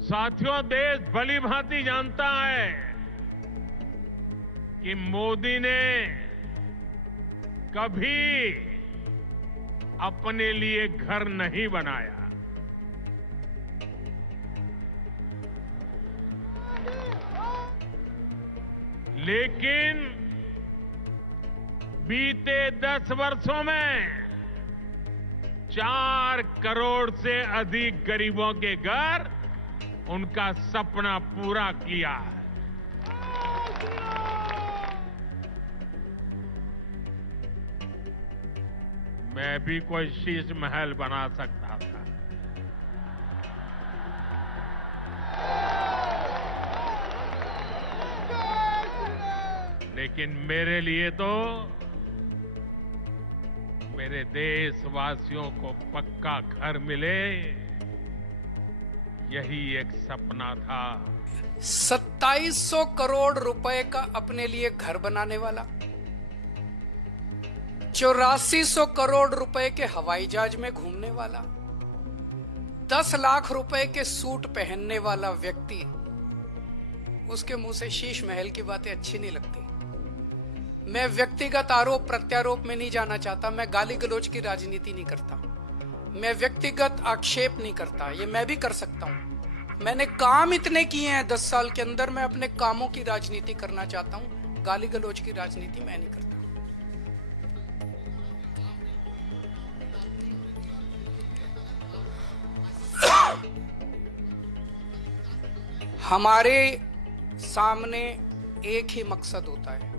साथियों, देश भली भांति जानता है कि मोदी ने कभी अपने लिए घर नहीं बनाया। लेकिन बीते 10 वर्षों में 4 करोड़ से अधिक गरीबों के घर उनका सपना पूरा किया है। मैं भी कोई शीश महल बना सकता था, लेकिन मेरे लिए तो मेरे देशवासियों को पक्का घर मिले, यही एक सपना था। 2700 करोड़ रुपए का अपने लिए घर बनाने वाला, 8400 करोड़ रुपए के हवाई जहाज में घूमने वाला, 10 लाख रुपए के सूट पहनने वाला व्यक्ति, उसके मुंह से शीश महल की बातें अच्छी नहीं लगती। मैं व्यक्तिगत आरोप प्रत्यारोप में नहीं जाना चाहता, मैं गाली गलौज की राजनीति नहीं करता, मैं व्यक्तिगत आक्षेप नहीं करता, ये मैं भी कर सकता हूं। मैंने काम इतने किए हैं 10 साल के अंदर, मैं अपने कामों की राजनीति करना चाहता हूं, गाली गलौज की राजनीति मैं नहीं करता। हमारे सामने एक ही मकसद होता है,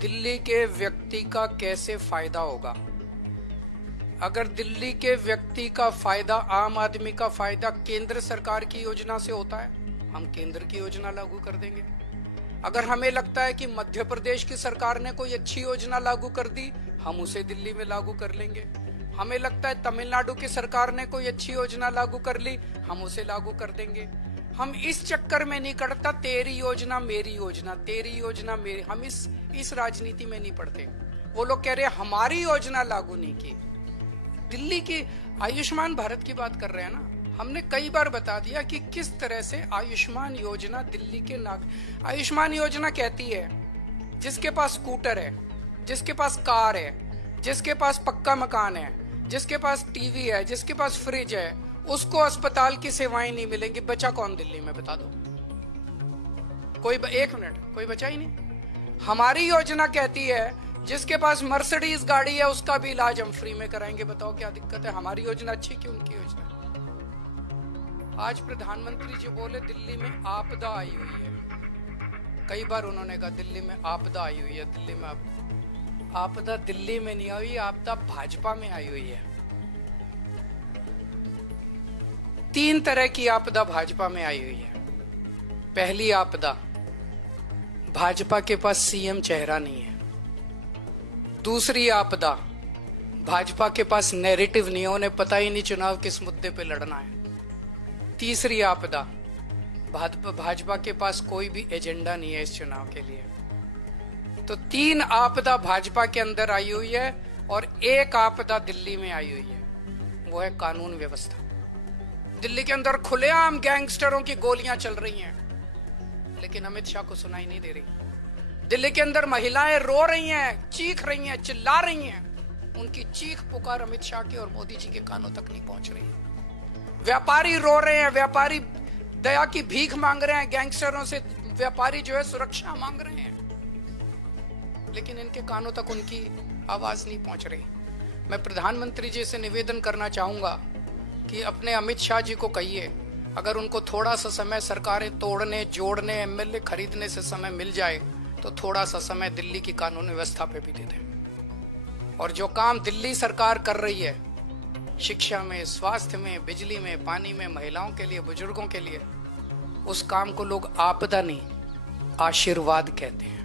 दिल्ली के व्यक्ति का कैसे फायदा होगा। अगर दिल्ली के व्यक्ति का फायदा, आम आदमी का फायदा केंद्र सरकार की योजना से होता है, हम केंद्र की योजना लागू कर देंगे। अगर हमें लगता है कि मध्य प्रदेश की सरकार ने कोई अच्छी योजना लागू कर दी, हम उसे दिल्ली में लागू कर लेंगे। हमें लगता है तमिलनाडु की सरकार ने कोई अच्छी योजना लागू कर ली, हम उसे लागू कर देंगे। हम इस चक्कर में नहीं करता तेरी योजना मेरी योजना, तेरी योजना मेरी, हम इस राजनीति में नहीं पड़ते। वो लोग कह रहे हैं हमारी योजना लागू नहीं की। दिल्ली की आयुष्मान भारत की बात कर रहे हैं ना, हमने कई बार बता दिया कि किस तरह से आयुष्मान योजना दिल्ली के आयुष्मान योजना कहती है जिसके पास स्कूटर है, जिसके पास कार है, जिसके पास पक्का मकान है, जिसके पास टीवी है, जिसके पास फ्रिज है, उसको अस्पताल की सेवाएं नहीं मिलेंगी। बचा कौन दिल्ली में, बता दो कोई? एक मिनट, कोई बचा ही नहीं। हमारी योजना कहती है जिसके पास मर्सिडीज गाड़ी है उसका भी इलाज हम फ्री में कराएंगे। बताओ क्या दिक्कत है? हमारी योजना अच्छी कि उनकी योजना? आज प्रधानमंत्री जी बोले दिल्ली में आपदा आई हुई है। कई बार उन्होंने कहा दिल्ली में आपदा आई हुई है, दिल्ली में आपदा दिल्ली में नहीं आई, आपदा भाजपा में आई हुई है। 3 तरह की आपदा भाजपा में आई हुई है। पहली आपदा, भाजपा के पास सीएम चेहरा नहीं है। दूसरी आपदा, भाजपा के पास नैरेटिव नहीं है, उन्हें पता ही नहीं चुनाव किस मुद्दे पे लड़ना है। तीसरी आपदा, भाजपा के पास कोई भी एजेंडा नहीं है इस चुनाव के लिए। तो 3 आपदा भाजपा के अंदर आई हुई है और एक आपदा दिल्ली में आई हुई है, वो है कानून व्यवस्था। दिल्ली के अंदर खुलेआम गैंगस्टरों की गोलियां चल रही हैं, लेकिन अमित शाह को सुनाई नहीं दे रही। दिल्ली के अंदर महिलाएं रो रही हैं, चीख रही हैं, चिल्ला रही हैं, उनकी चीख पुकार अमित शाह के और मोदी जी के कानों तक नहीं पहुंच रही। व्यापारी रो रहे हैं, व्यापारी दया की भीख मांग रहे हैं, गैंगस्टरों से व्यापारी जो है सुरक्षा मांग रहे हैं, लेकिन इनके कानों तक उनकी आवाज नहीं पहुंच रही। मैं प्रधानमंत्री जी से निवेदन करना चाहूंगा कि अपने अमित शाह जी को कहिए, अगर उनको थोड़ा सा समय सरकारें तोड़ने, जोड़ने, एमएलए खरीदने से समय मिल जाए तो थोड़ा सा समय दिल्ली की कानून व्यवस्था पे भी दे दें। और जो काम दिल्ली सरकार कर रही है शिक्षा में, स्वास्थ्य में, बिजली में, पानी में, महिलाओं के लिए, बुजुर्गों के लिए, उस काम को लोग आपदा नहीं आशीर्वाद कहते हैं।